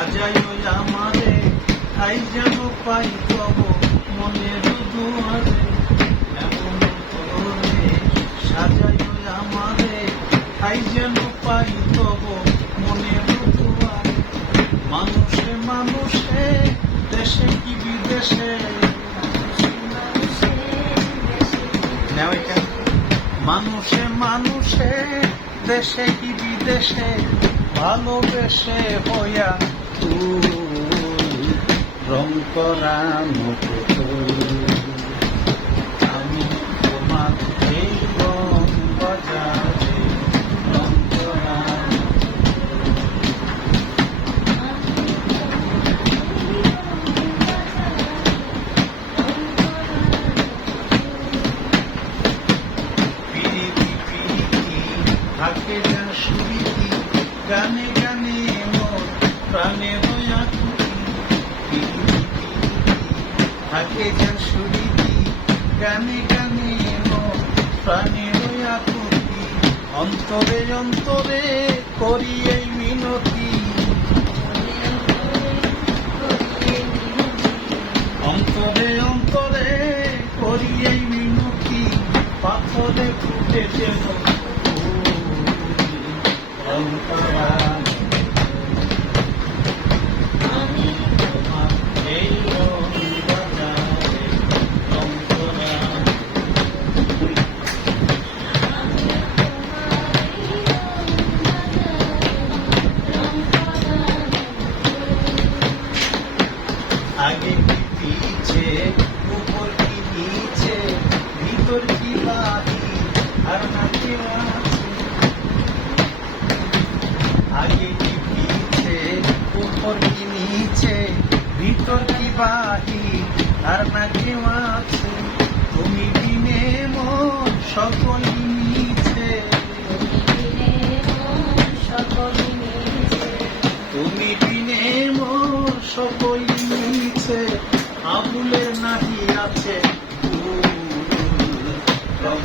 সাজাইও আমারে তাই যেন পাই কব মনের দুয়ারে এমন করে সাজাইও আমারে তাই যেন পাই কব মনের দুয়ারে মানুষে মানুষে, দেশে কি বিদেশে? মানুষে মানুষে, দেশে কি বিদেশে? ভালোবেসে হইয়া তুই রং করানো পুতুল। আমি তোমার এই রং বাজারে রং পিরিতি থাকে যেন সুরিতি গানে থাকে যেন সুরিতি গানে গানে প্রাণে খুঁটি অন্তরে অন্তরে করি এই মিনতি। অন্তরে অন্তরে করি এই মিনতি। পাথরে ফুটে যেন অন্তরাল। আগে কি পিছে উপর কি নিচে, ভিতর কি বাহি আর নাকি আগে কি পিছে উপর কি নিচে, ভিতর কি বাহি আর নাকি আছে? তুমি দিনে মন সকল নিচে আবুলের নাহি আছে। রং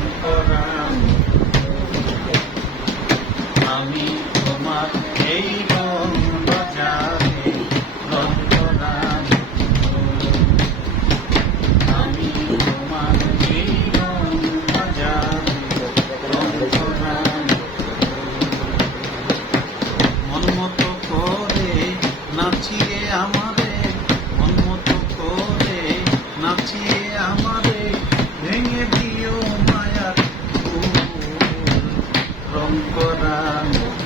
রং